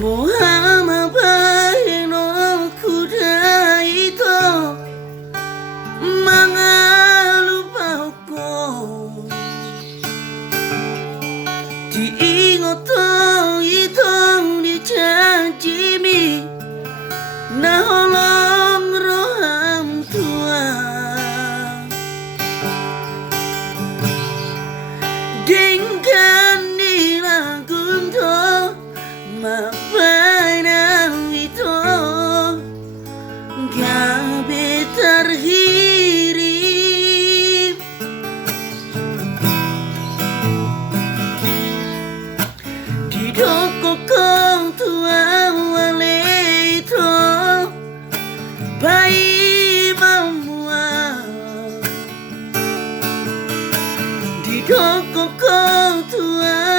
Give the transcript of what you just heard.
Bohama baino kuda itu mangalupauko diingoto itong dijanjimi naholong roham tua dengkan nilagunto mapana itu gabe terhirip di doko kong tua wale itu bayi mamua di doko kong tua